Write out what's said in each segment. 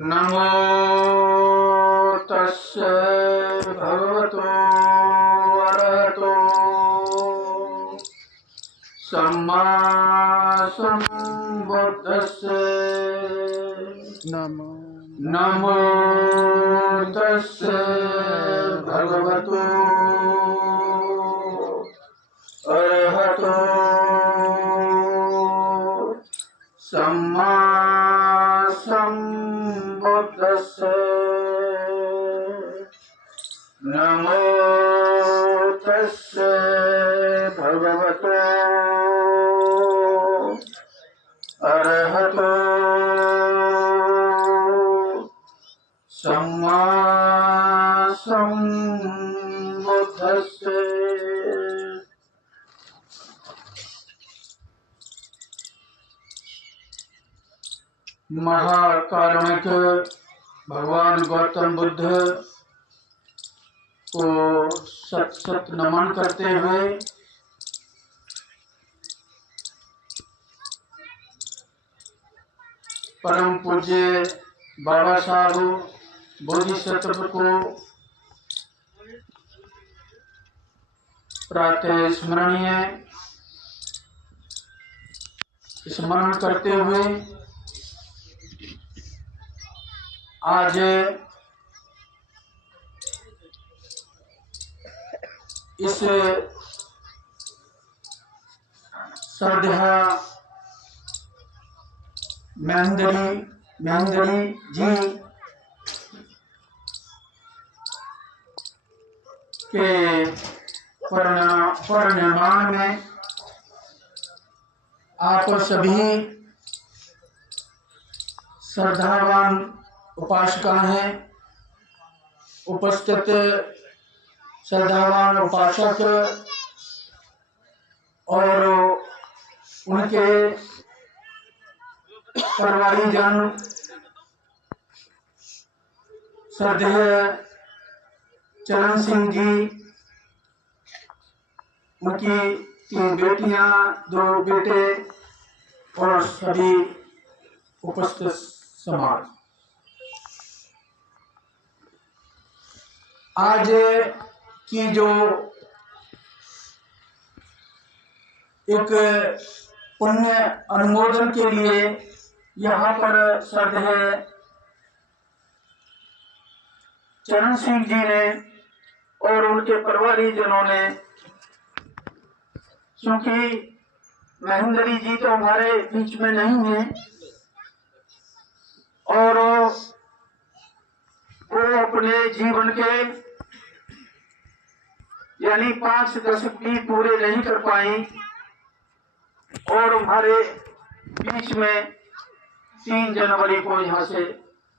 नमो तस्से भगवतो अरहतो सम्मा सम्बुद्धस्से। नमो तस्से भगवतो अरहतो सम्मा सम्बुद्धस्से। नमो तस्से भगवतो अरहतो सम्मा सम्बुद्धस्से। महाकारुणिक भगवान गौतम बुद्ध को सत सत नमन करते हुए परम पूज्य बाबा साहब बोधिसत्व को प्रातः स्मरण करते हुए आज इस श्रद्धा महेंद्री जी के परिनिर्वाण में आप सभी श्रद्धावान उपासका हैं, उपस्थित श्रद्धावान उपासक और उनके परिवारीजन, श्रद्धेय चरण सिंह जी, उनकी 3 बेटियां, 2 बेटे और सभी उपस्थित समाज। आज की जो एक पुण्य अनुमोदन के लिए यहाँ पर श्रद्धेय चरण सिंह जी ने और उनके परिवारीजनों ने, क्योंकि महेंद्री जी तो हमारे बीच में नहीं है और वो अपने जीवन के यानी 5 दशक भी पूरे नहीं कर पाई और हमारे बीच में 3 जनवरी को यहाँ से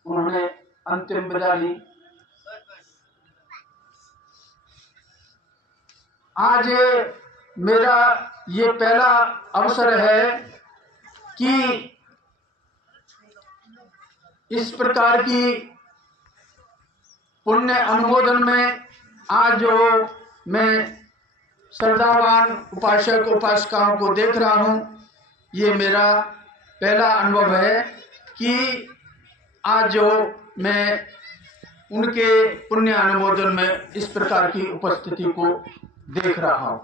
उन्होंने अंतिम विदा ली। आज मेरा ये पहला अवसर है कि इस प्रकार की पुण्य अनुमोदन में आज जो मैं श्रद्धावान उपासक उपासिकाओं को देख रहा हूँ, ये मेरा पहला अनुभव है कि आज जो मैं उनके पुण्य अनुमोदन में इस प्रकार की उपस्थिति को देख रहा हूँ।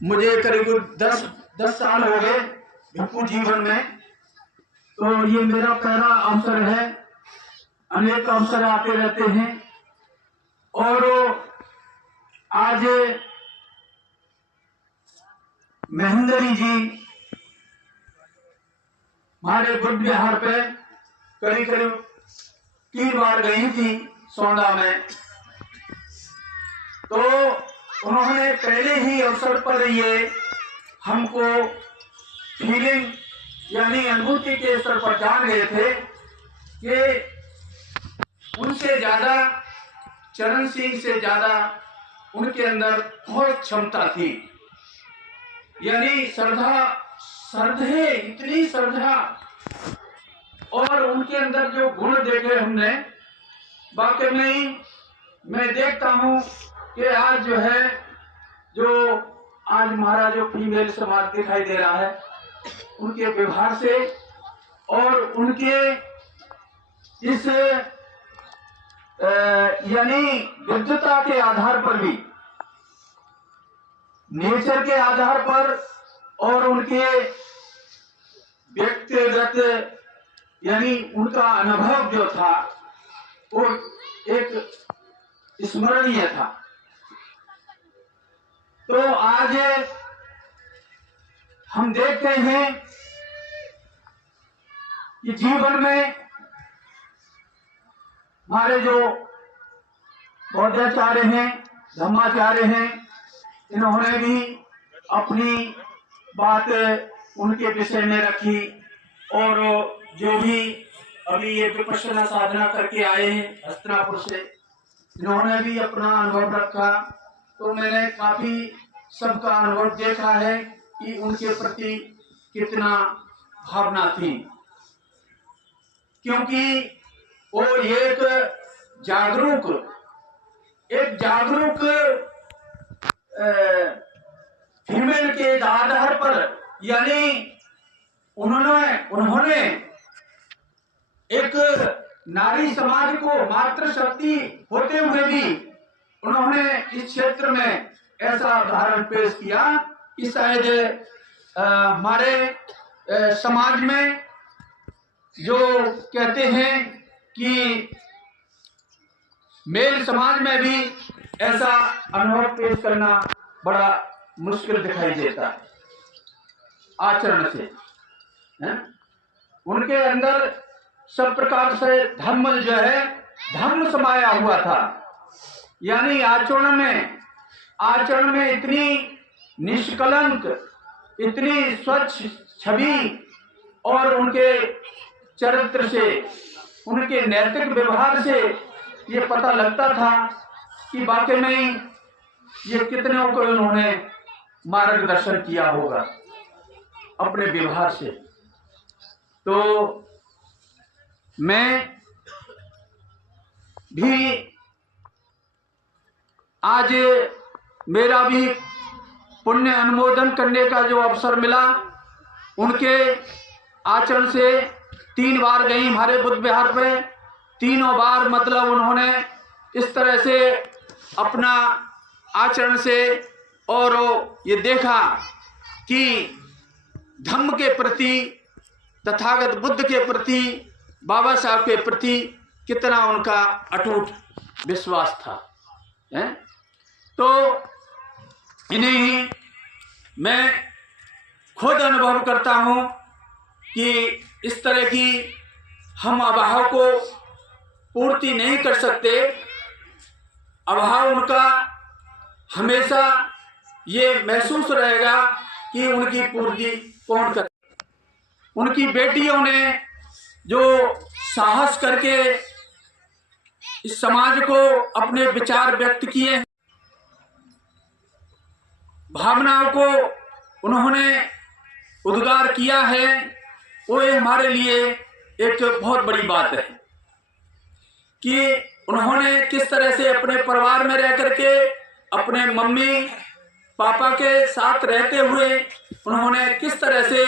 मुझे करीब 10 साल हो गए भिक्षु जीवन में, तो ये मेरा पहला अवसर है। अनेक अवसर आते रहते हैं और आज महेंद्री जी हमारे बुद्ध विहार पे करीब 3 बार गई थी सोंडा में, तो उन्होंने पहले ही अवसर पर ये हमको फीलिंग यानी अनुभूति के स्तर पर जान गए थे कि उनसे ज्यादा चरण सिंह से ज्यादा उनके अंदर बहुत क्षमता थी, यानी श्रद्धे इतनी श्रद्धा और उनके अंदर जो गुण देखे हमने, वाकई में मैं देखता हूँ कि आज जो है जो आज हमारा जो फीमेल समाज दिखाई दे रहा है, उनके व्यवहार से और उनके इस यानी विद्वता के आधार पर भी, नेचर के आधार पर और उनके व्यक्तिगत यानी उनका अनुभव जो था वो एक स्मरणीय था। तो आज हम देखते हैं कि जीवन में हमारे जो बौद्धाचार्य हैं, धम्माचार्य हैं, इन्होंने भी अपनी बात उनके विषय में रखी और जो भी अभी ये विपश्यना साधना करके आए हैं हस्तिनापुर से, इन्होंने भी अपना अनुभव रखा। तो मैंने काफी सबका अनुभव देखा है कि उनके प्रति कितना भावना थी, क्योंकि वो एक जागरूक फीमेल के आधार पर, यानी उन्होंने एक नारी समाज को मातृशक्ति होते हुए भी उन्होंने इस क्षेत्र में ऐसा उदाहरण पेश किया कि शायद हमारे समाज में जो कहते हैं कि मेल समाज में भी ऐसा अनुभव पेश करना बड़ा मुश्किल दिखाई देता है आचरण से, है? उनके अंदर सब प्रकार से धर्म जो है धर्म समाया हुआ था, यानी आचरण में इतनी निष्कलंक, इतनी स्वच्छ छवि और उनके चरित्र से, उनके नैतिक व्यवहार से ये पता लगता था कि वाकई में ये कितनों को उन्होंने मार्गदर्शन किया होगा अपने व्यवहार से। तो मैं भी आज मेरा भी पुण्य अनुमोदन करने का जो अवसर मिला, उनके आचरण से 3 बार गई हमारे बुद्ध विहार पे, तीनों बार मतलब उन्होंने इस तरह से अपना आचरण से और ये देखा कि धम्म के प्रति, तथागत बुद्ध के प्रति, बाबा साहब के प्रति कितना उनका अटूट विश्वास था, है? तो इन्हें मैं खुद अनुभव करता हूँ कि इस तरह की हम अभाव को पूर्ति नहीं कर सकते। अभाव उनका हमेशा ये महसूस रहेगा कि उनकी पूर्ति कौन करे। उनकी बेटियों ने जो साहस करके इस समाज को अपने विचार व्यक्त किए, भावनाओं को उन्होंने उद्गार किया है, वो हमारे लिए एक बहुत बड़ी बात है कि उन्होंने किस तरह से अपने परिवार में रह करके, अपने मम्मी पापा के साथ रहते हुए उन्होंने किस तरह से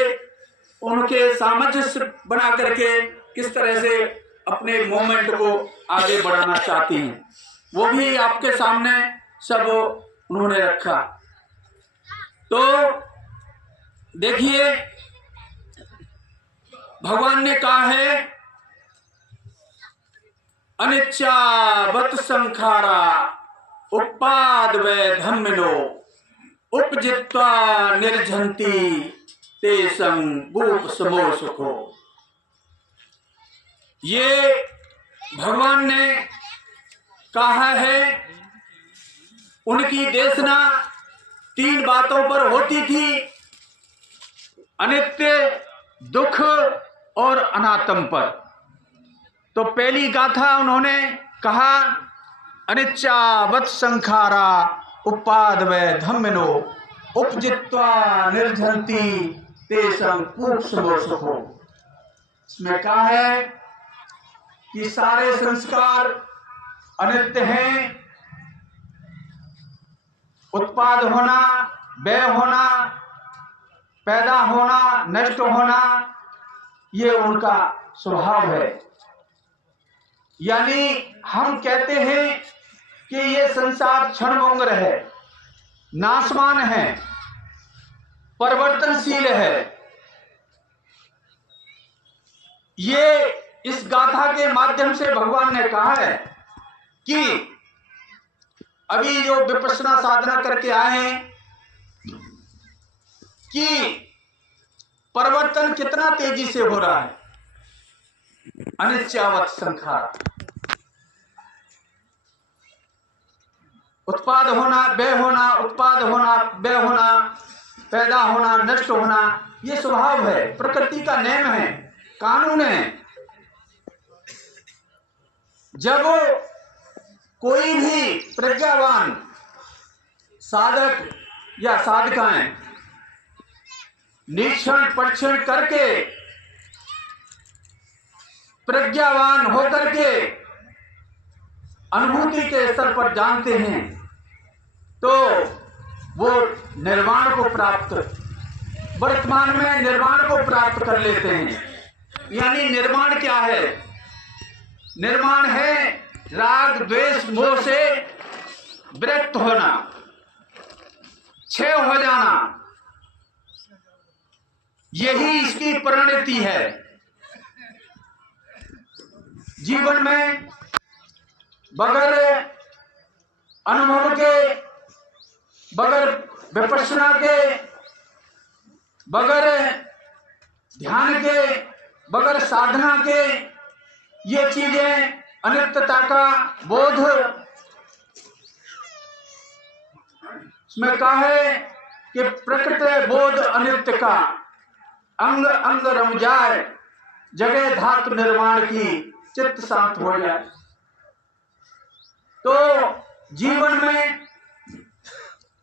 उनके सामंजस्य बना करके किस तरह से अपने मोमेंट को आगे बढ़ाना चाहती हैं, वो भी आपके सामने सब उन्होंने रखा। तो देखिए, भगवान ने कहा है अनिच्चावत संखारा उपाद वै धम्मिनो उपजित्वा निर्झंती तेसं भूप समो सुखो। ये भगवान ने कहा है, उनकी देशना 3 बातों पर होती थी, अनित्य, दुख और अनात्म पर। तो पहली गाथा उन्होंने कहा अनिच्चावत संखारा उपाद वै धम्मिनो उपजित्वा निर्झंती तेषां कूपसमो सुखो। इसमें कहा है कि सारे संस्कार अनित्य हैं, उत्पाद होना, व्यय होना, पैदा होना, नष्ट होना, ये उनका स्वभाव है। यानी हम कहते हैं कि ये संसार क्षणभंगुर है, नाशवान है, परिवर्तनशील है। ये इस गाथा के माध्यम से भगवान ने कहा है कि अभी जो विपश्यना साधना करके आए हैं कि परिवर्तन कितना तेजी से हो रहा है। अनिश्चावत संखार, उत्पाद होना, व्यय होना, उत्पाद होना, व्यय होना, पैदा होना, नष्ट होना, ये स्वभाव है, प्रकृति का नियम है, कानून है। जब कोई भी प्रज्ञावान साधक या साधिकाएं निरीक्षण परीक्षण करके प्रज्ञावान होकर के अनुभूति के स्तर पर जानते हैं तो वो निर्वाण को प्राप्त, वर्तमान में निर्वाण को प्राप्त कर लेते हैं। यानी निर्वाण क्या है? निर्वाण है राग द्वेष मोह से विरक्त होना, क्षय हो जाना। यही इसकी परिणति है। जीवन में बगैर अनुभव के, बगैर विपश्यना के, बगैर ध्यान के, बगैर साधना के ये चीजें अनित्यता का बोध इसमें कहा है कि प्रकृति बोध अनित्य का अंग अंग रम जाए, जगह धातु निर्माण की चित्त शांत हो जाए। तो जीवन में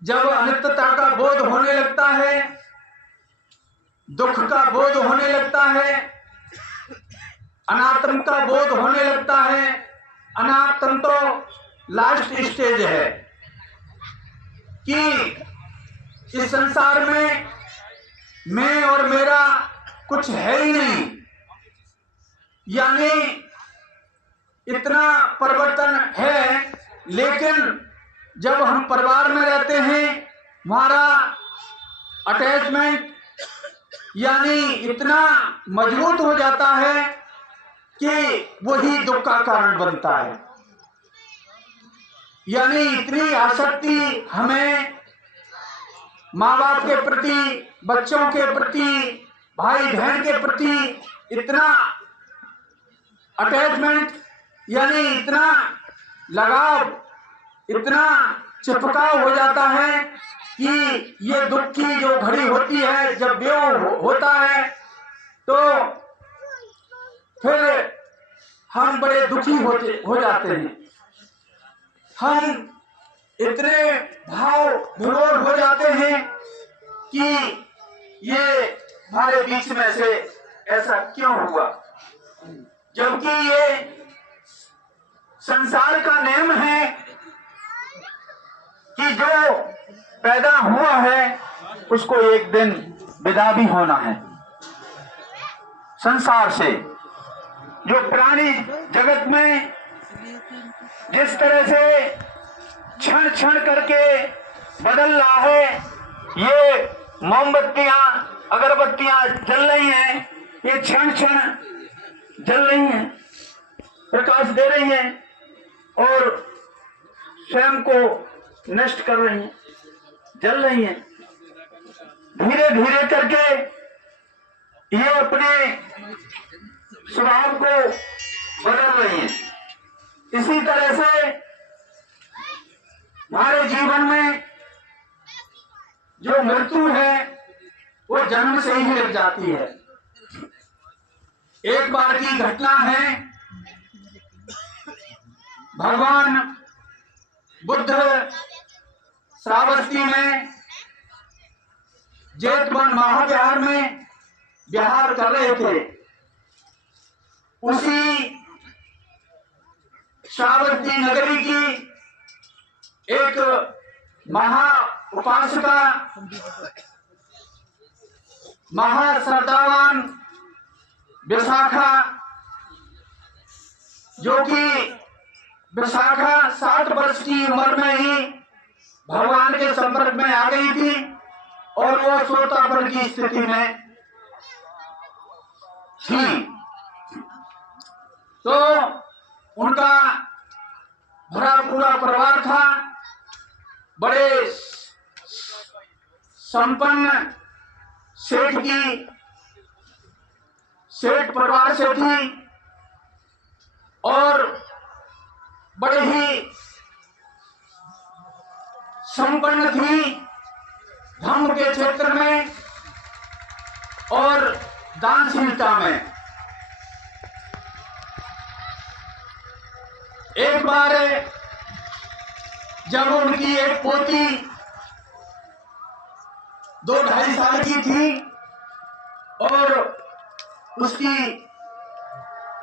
जब अनित्यता का बोध होने लगता है, दुख का बोध होने लगता है, अनात्म का बोध होने लगता है। अनात्म तो लास्ट स्टेज है कि इस संसार में मैं और मेरा कुछ है ही नहीं। यानी इतना परिवर्तन है, लेकिन जब हम परिवार में रहते हैं हमारा अटैचमेंट यानी इतना मजबूत हो जाता है कि वही दुख का कारण बनता है। यानी इतनी आसक्ति हमें माँ बाप के प्रति, बच्चों के प्रति, भाई बहन के प्रति इतना अटैचमेंट यानी इतना लगाव, इतना चिपकाव हो जाता है कि ये दुख की जो घड़ी होती है, जब वियोग होता है तो फिर हम बड़े दुखी हो जाते हैं। हम इतने भाव विरोध हो जाते हैं कि ये हमारे बीच में से ऐसा क्यों हुआ, जबकि ये संसार का नियम है कि जो पैदा हुआ है उसको एक दिन विदा भी होना है संसार से। जो प्राणी जगत में जिस तरह से क्षण क्षण करके बदल रहा है, ये मोमबत्तियां अगरबत्तियां जल रही हैं, ये क्षण क्षण जल रही हैं, प्रकाश दे रही हैं और स्वयं को नष्ट कर रही हैं, जल रही हैं। धीरे धीरे करके ये अपने स्वभाव को बदल रही हैं। इसी तरह से हमारे जीवन में जो मृत्यु है वो जन्म से ही लग जाती है। एक बार की घटना है, भगवान बुद्ध श्रावस्ती में जेतवन महाविहार में विहार कर रहे थे। उसी श्रावस्ती नगरी की एक महा उपासका, महाश्रद्धावान विशाखा, जो कि विशाखा 60 वर्ष की उम्र में ही भगवान के संपर्क में आ गई थी और वो श्रोतापन की स्थिति में थी। तो उनका भरा पूरा परिवार था, बड़े संपन्न सेठ परिवार से थी और बड़े ही संपन्न थी धर्म के क्षेत्र में और दानशीलता में। एक बार जब उनकी एक पोती 2-2.5 साल की थी और उसकी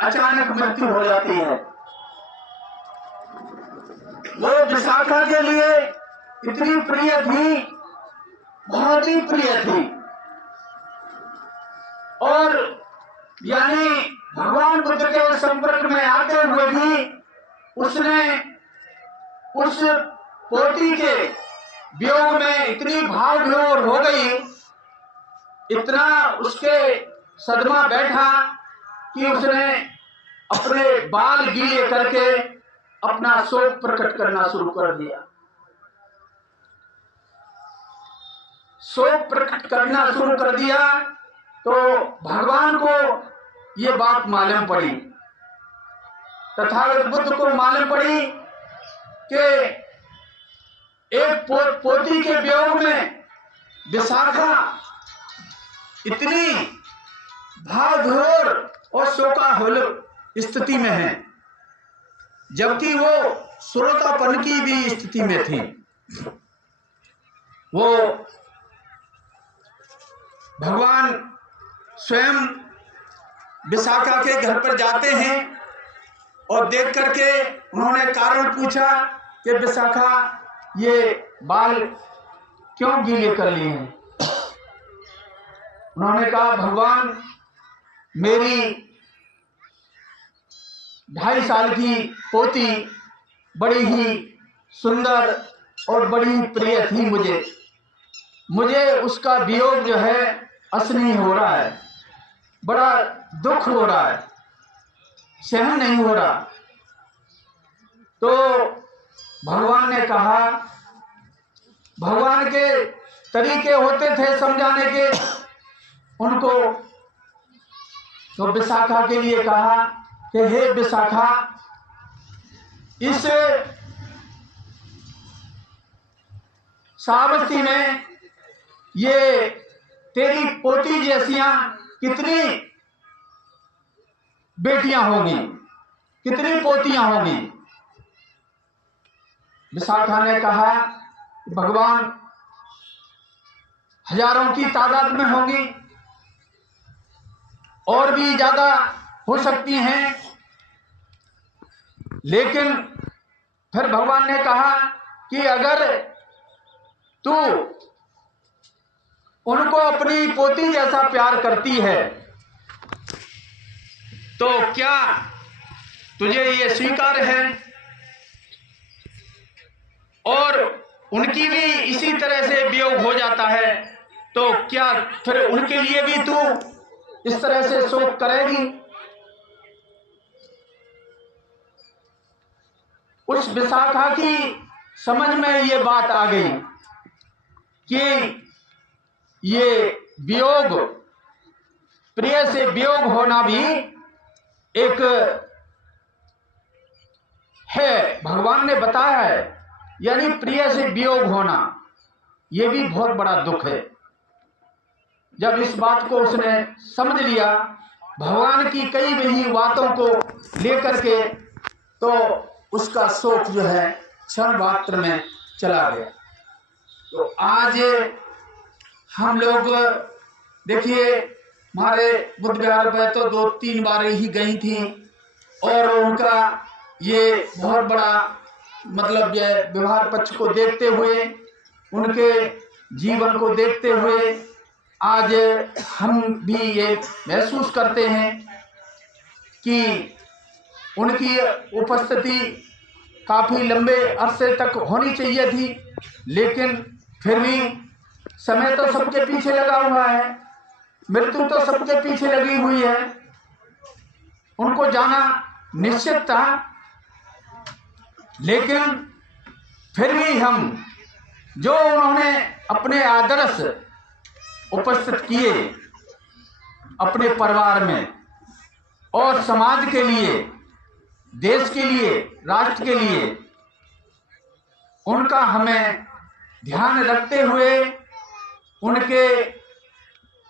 अचानक मृत्यु हो जाती है। वो विशाखा के लिए इतनी प्रिय थी, बहुत ही प्रिय थी, और यानी भगवान बुद्ध के संपर्क में आते हुए भी उसने उस पोती के वियोग में इतनी भाव विभोर हो गई, इतना उसके सदमा बैठा कि उसने अपने बाल गीले करके अपना शोक प्रकट करना शुरू कर दिया। शोक प्रकट करना शुरू कर दिया तो भगवान को ये बात मालूम पड़ी, तथागत बुद्ध को मालूम पड़ी कि एक पोती के वियोग में विशाखा इतनी भावविभोर और शोकाकुल स्थिति में है, जबकि वो श्रोतापन की भी स्थिति में थी। वो भगवान स्वयं विशाखा के घर पर जाते हैं और देख करके उन्होंने कारण पूछा कि विशाखा ये बाल क्यों गीले कर लिए हैं। उन्होंने कहा, भगवान मेरी 2.5 साल की पोती बड़ी ही सुंदर और बड़ी प्रिय थी, मुझे उसका वियोग जो है असहनीय हो रहा है, बड़ा दुख हो रहा है, सहन नहीं हो रहा। तो भगवान ने कहा, भगवान के तरीके होते थे समझाने के उनको, तो विशाखा के लिए कहा कि हे विशाखा, इस श्रावस्ती में ये तेरी पोती जैसियां कितनी बेटियां होंगी, कितनी पोतियां होंगी। विशाखा ने कहा, भगवान हजारों की तादाद में होंगी और भी ज्यादा हो सकती हैं, लेकिन फिर भगवान ने कहा कि अगर तू उनको अपनी पोती जैसा प्यार करती है तो क्या तुझे ये स्वीकार है और उनकी भी इसी तरह से वियोग हो जाता है, तो क्या फिर उनके लिए भी तू इस तरह से शोक करेगी। उस विशाखा की समझ में ये बात आ गई कि ये वियोग, प्रिय से वियोग होना भी एक है, भगवान ने बताया है, यानी प्रिय से वियोग होना ये भी बहुत बड़ा दुख है। जब इस बात को उसने समझ लिया, भगवान की कई वही बातों को लेकर के, तो उसका शोक जो है क्षण मात्र में चला गया। तो आज हम लोग देखिए, हमारे बुद्ध विहार पर तो 2-3 बार ही गई थी और उनका ये बहुत बड़ा मतलब ये व्यवहार पक्ष को देखते हुए, उनके जीवन को देखते हुए आज हम भी ये महसूस करते हैं कि उनकी उपस्थिति काफ़ी लंबे अरसे तक होनी चाहिए थी, लेकिन फिर भी समय तो सबके पीछे लगा हुआ है, मृत्यु तो सबके पीछे लगी हुई है। उनको जाना निश्चित था, लेकिन फिर भी हम जो उन्होंने अपने आदर्श उपस्थित किए अपने परिवार में और समाज के लिए, देश के लिए, राष्ट्र के लिए, उनका हमें ध्यान रखते हुए उनके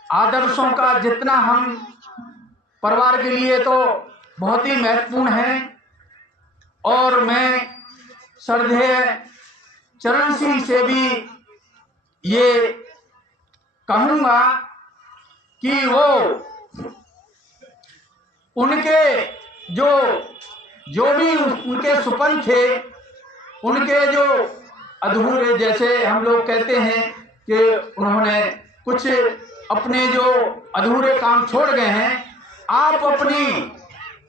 आदर्शों का जितना हम परिवार के लिए तो बहुत ही महत्वपूर्ण है। और मैं श्रद्धेय चरण सिंह से भी ये कहूँगा कि वो उनके जो भी उनके सुपन थे, उनके जो अधूरे, जैसे हम लोग कहते हैं कि उन्होंने कुछ अपने जो अधूरे काम छोड़ गए हैं, आप अपनी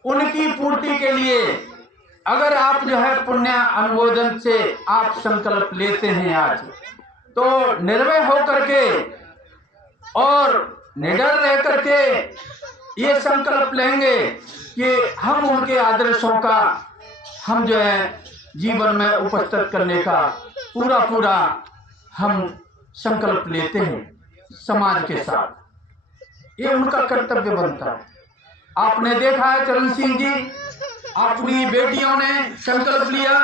उनकी पूर्ति के लिए अगर आप जो है पुण्य अनुमोदन से आप संकल्प लेते हैं आज, तो निर्भय होकर के और निडर रह करके ये संकल्प लेंगे कि हम उनके आदर्शों का हम जो है जीवन में उपस्थित करने का पूरा हम संकल्प लेते हैं समाज के साथ। ये उनका कर्तव्य बनता है। आपने देखा है चरण सिंह जी, अपनी बेटियों ने संकल्प लिया,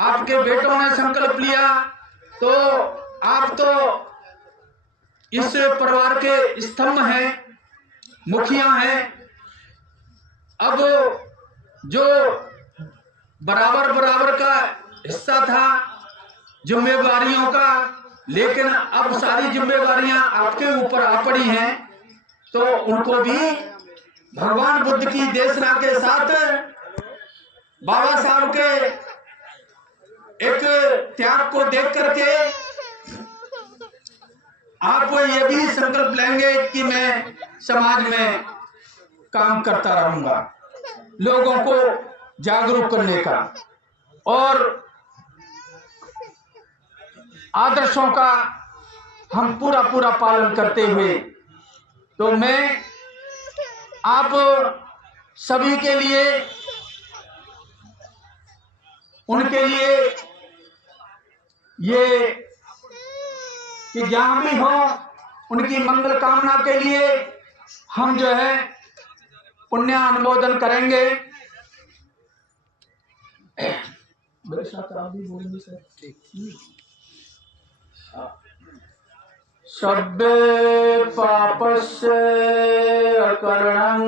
आपके बेटों ने संकल्प लिया, तो आप तो इस परिवार के स्तंभ हैं, मुखिया हैं। अब जो बराबर का हिस्सा था जिम्मेवारियों का, लेकिन अब सारी जिम्मेवारियां आपके ऊपर आ पड़ी हैं, तो उनको भी भगवान बुद्ध की देशना के साथ बाबा साहब के एक त्याग को देख करके आप ये भी संकल्प लेंगे कि मैं समाज में काम करता रहूंगा, लोगों को जागरूक करने का और आदर्शों का हम पूरा पालन करते हुए। तो मैं आप सभी के लिए, उनके लिए ये कि जहां भी हो उनकी मंगल कामना के लिए हम जो है पुण्य अनुमोदन करेंगे। सभ्ये पापस्य अकरणं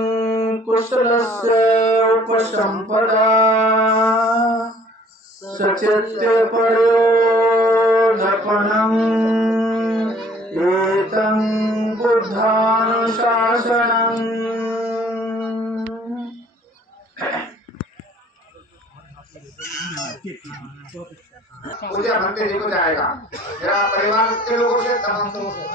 कुशलस्य उपसंपदा सचित्य प्रयोजनम् एतं बुद्धानुशासनम्। पूजा भंते जी को जाएगा मेरा परिवार के लोगों से, तमाम लोगों से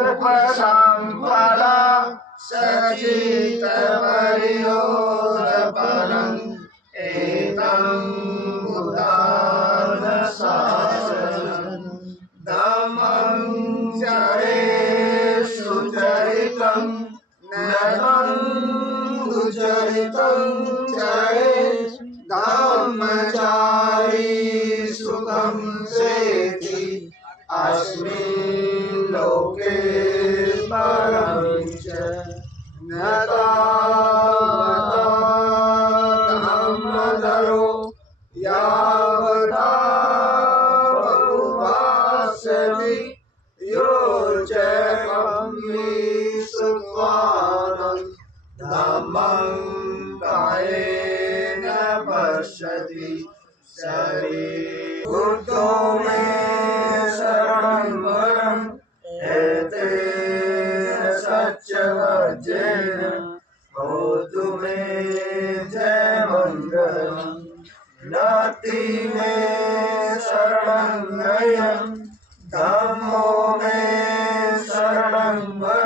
उपसंपदा सचित परियोजनम् एतं बुद्धानुशासनम्। धम्मं चरेत् सुचरितं चरितं चरेत् धम्मचारी सुखं सेति अस्मिन् लोके परं च न तावता धम्मधरो यावता बहुभाषति यो च सुत्वानं धम्मं कायेन पश्यति शरीरे। बुद्धो मे शरणं वरम् एतेन सत्यवचनेन भवतु मे जयमङ्गलम्। नास्ति मे शरणं ह्ययम् धम्मो मे शरणं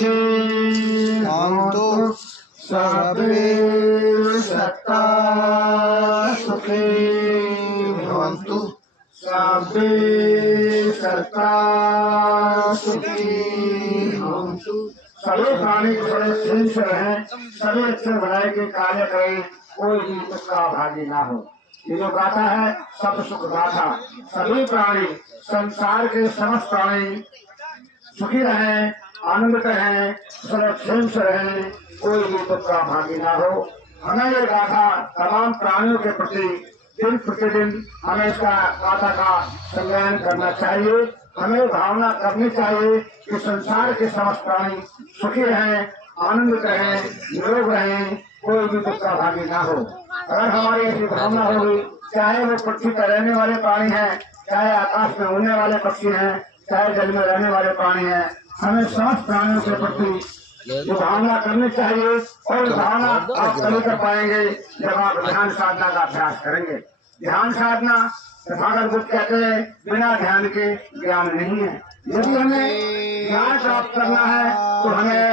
सुखी होन्तु सर्वे सत्ता सुखी होन्तु सर्वे सत्ता सुखी होन्तु। सभी प्राणी सुरक्षित से रहें, सभी अच्छे भलाई के कार्य करें, कोई भी उसका भागी ना हो। ये जो गाथा है सब सुख गाथा। सभी प्राणी, संसार के समस्त प्राणी सुखी रहें, आनंदित रहें, सुरक्षित से रहें, कोई भी दुख का भागी ना हो। हमें ये गाथा तमाम प्राणियों के प्रति दिन प्रतिदिन हमें इसका गाथा का संज्ञान करना चाहिए। हमें भावना करनी चाहिए कि संसार के समस्त प्राणी सुखी रहें, आनंदित रहें, निरोग रहें, कोई भी दुख का भागी ना हो। अगर हमारी ऐसी भावना होगी, चाहे वो पृथ्वी पर रहने वाले प्राणी हैं, चाहे आकाश में उड़ने वाले पक्षी हैं, चाहे जल में रहने वाले प्राणी हैं, हमें समस्त प्राणियों के प्रति जो भावना करनी चाहिए। और भावना आप तभी कर पाएंगे जब आप ध्यान साधना का अभ्यास करेंगे। ध्यान साधना तथागत बुद्ध कहते हैं बिना ध्यान के ज्ञान नहीं है। यदि हमें ज्ञान प्राप्त करना है तो हमें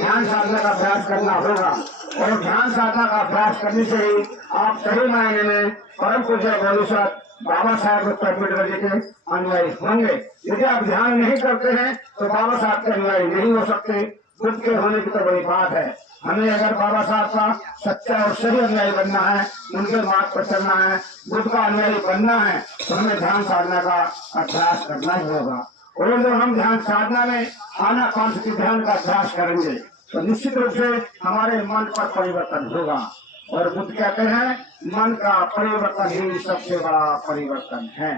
ध्यान साधना का अभ्यास करना होगा। और ध्यान साधना का अभ्यास करने से ही आप सही मायने में परम पूज्य भविष्य बाबा साहेब डॉक्टर अम्बेडकर जी के अनुयायी होंगे। यदि आप ध्यान नहीं करते हैं तो बाबा साहब के अनुयायी नहीं हो सकते। बुद्ध के होने की तो बड़ी बात है। हमें अगर बाबा साहब का सच्चा और सही अनुयायी बनना है, उनके मार्ग पर चलना है, बुद्ध का अनुयायी बनना है, तो हमें ध्यान साधना का अभ्यास करना ही होगा। और जब हम ध्यान साधना में आनापानसति ध्यान का अभ्यास करेंगे तो निश्चित रूप से हमारे मन पर परिवर्तन होगा। और बुद्ध कहते हैं मन का परिवर्तन ही सबसे बड़ा परिवर्तन है।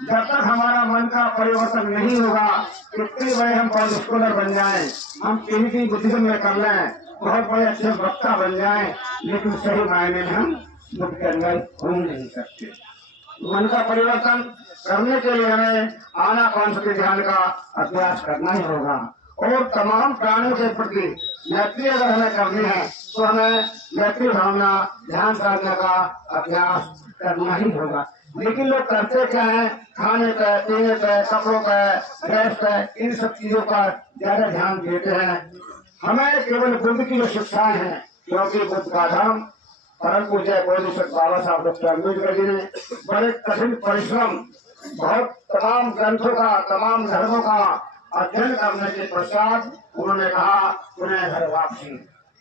जब तक हमारा मन का परिवर्तन नहीं होगा, कितने बड़े हम कॉलेज स्कॉलर बन जाएं, हम पीएचडी बुद्धिज्म में कर लें, बहुत बड़े अच्छे वक्ता बन जाएं, लेकिन सही मायने में हम बुद्ध के अनुयायी हो नहीं सकते। मन का परिवर्तन करने के लिए हमें आनापानसति ध्यान का अभ्यास करना ही होगा। और तमाम प्राणियों के प्रति मैत्री अगर हमें करनी है तो हमें मैत्री भावना ध्यान साधना का अभ्यास करना ही होगा। लेकिन लोग करते क्या है, खाने पे, पीने पे, कपड़ों पे, ड्रेस पे, इन सब चीजों का ज्यादा ध्यान देते हैं। हमें केवल बुद्ध की जो शिक्षाएं हैं, क्योंकि बुद्ध का धर्म परम पूज्य बोधिसत्व बाबा साहब डॉक्टर अम्बेडकर जी ने बड़े कठिन परिश्रम, बहुत तमाम ग्रंथों का, तमाम धर्मों का अध्ययन करने के पश्चात उन्होंने कहा उन्हें घर वापसी।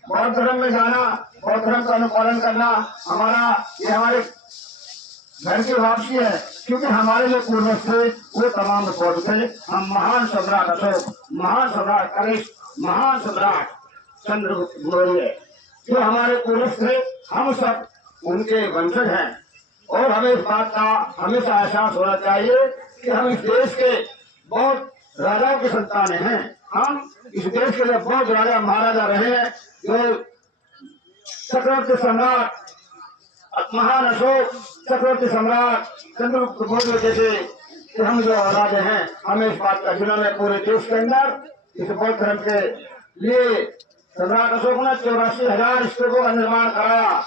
बौद्ध धर्म में जाना, बौद्ध धर्म का अनुपालन करना ये हमारे घर की वापसी है। क्योंकि हमारे जो पूर्वज थे वो तमाम बौद्ध थे। हम महान सम्राट अशोक, महान सम्राट कनिष्क, महान सम्राट चंद्रगुप्त मौर्य जो हमारे पूर्वज थे, हम सब उनके वंशज हैं। और हमें इस बात का हमेशा एहसास होना चाहिए कि हम इस देश के बहुत राजाओं की संतानें हैं। हम इस देश के लिए बहुत राजा महाराजा रहे हैं। जो चक्रवर्ती सम्राट महान अशोक, चक्रवर्ती सम्राट चंद्रगुप्त मौर्य जैसे कि हम जो राजा हैं, हमें इस बात का, जिन्होंने पूरे देश के अंदर इस बौद्ध धर्म के लिए सम्राट अशोक ने 84,000 स्तूपों का निर्माण कराया।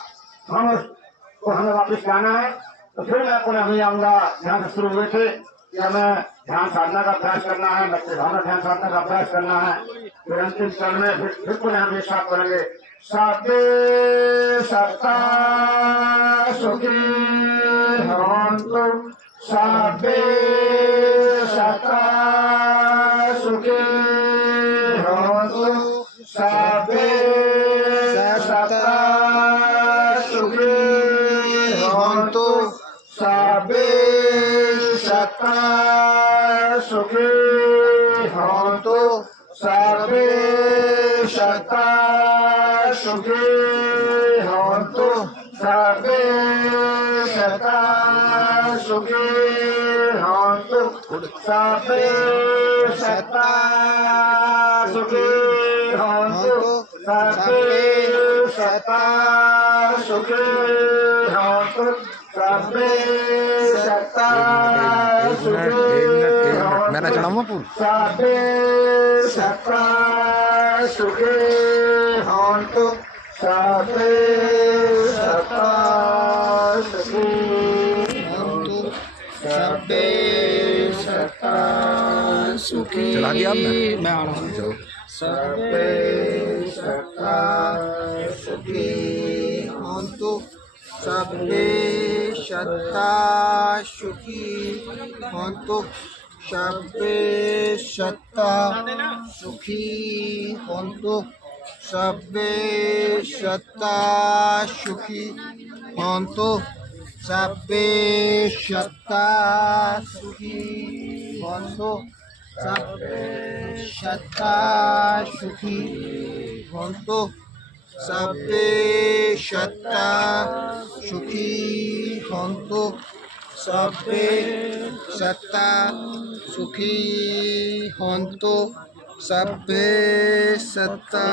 हम उसको हमें वापस लाना है। तो फिर मैं पुनः अभी आऊंगा। ध्यान से शुरू हुए थे कि हमें ध्यान साधना का अभ्यास करना है, भक्ति भावना ध्यान साधना का अभ्यास करना है। फिर अंतिम चरण में फिर पुनः हम एक साथ करेंगे। सर्वे सत्ता सुखी होन्तु, सर्वे सत्ता सुखी होन्तु, सर्वे सत्ता सुखी होन्तु, सर्वे सत्ता सुखी होन्तु, सर्वे सत्ता सुखी होन्तु, सर्वे सत्ता सुखी होन्तु, सर्वे सत्ता सुखी होन्तु, सर्वे सत्ता सुखी होन्तु, सर्वे सत्ता सुखी मैंने चढ़ाऊंगा पूरा सर्वे सत्ता सुखी होन्तु, सर्वे सत्ता सुखी होन्तु, सर्वे सत्ता सुखी। चला दिया आपने? मैं आ रहा हूँ। सर्वे सत्ता सुखी हन्तु सर्वे सत्ता सुखी हन्तु सर्वे सत्ता सुखी हन्तु सर्वे सत्ता सुखी हन्तु सर्वे सत्ता सुखी हन्तु सर्वे सत्ता सुखी हन्तु सर्वे सत्ता सुखी हन्तु सर्वे सत्ता सुखी हन्तु सर्वे सत्ता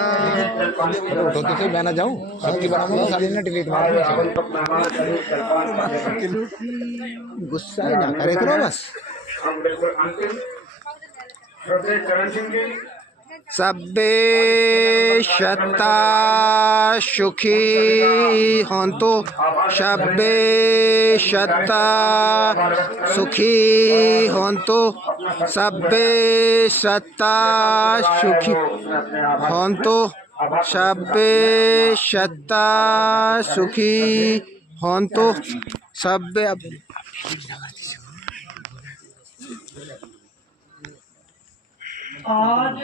तो तुझे मैं ना जाऊँ सबकी बनाऊंगा सारी ने डिलीट मार गुस्सा ही ना करे करो बस हम बिल्कुल अंतिम श्रद्धेय चरण सिंह जी सर्वे सत्ता सुखी हन्तु सर्वे सत्ता सुखी हन्तु सर्वे सत्ता सुखी हन्तु सर्वे सत्ता सुखी हन्तु सर्वे आज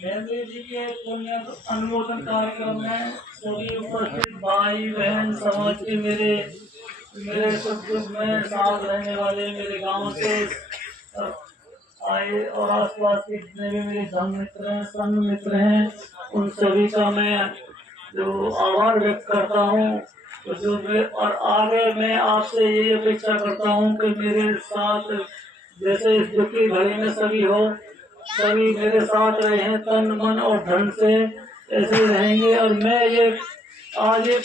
मेहंदी जी के पुण्य अनुमोदन कार्यक्रम में सभी उपस्थित भाई बहन समाज के मेरे सुख दुख में साथ रहने वाले मेरे गांव से आए और आसपास के जितने भी मेरे धर्म मित्र हैं संघ मित्र हैं उन सभी का मैं जो आभार व्यक्त करता हूँ तो और आगे मैं आपसे ये अपेक्षा करता हूँ कि मेरे साथ जैसे इस दुख की घड़ी में सभी हो सभी मेरे साथ रहे हैं तन मन और धन से ऐसे रहेंगे और मैं ये आज एक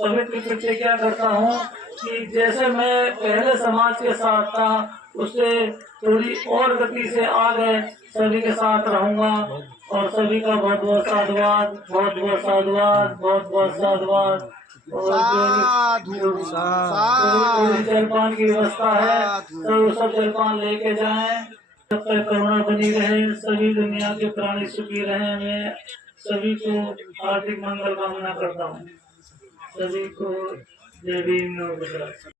पवित्र प्रतिज्ञा करता हूँ कि जैसे मैं पहले समाज के साथ था उससे थोड़ी और गति से आगे सभी के साथ रहूंगा और सभी का बहुत बहुत साधुवाद बहुत बहुत साधुवाद बहुत बहुत साधुवाद और जो जलपान की व्यवस्था है तो सब जलपान लेके जाएं तब तक करुणा बनी रहे सभी दुनिया के प्राणी सुखी रहे मैं सभी को हार्दिक मंगल कामना करता हूँ सभी को जय भीम।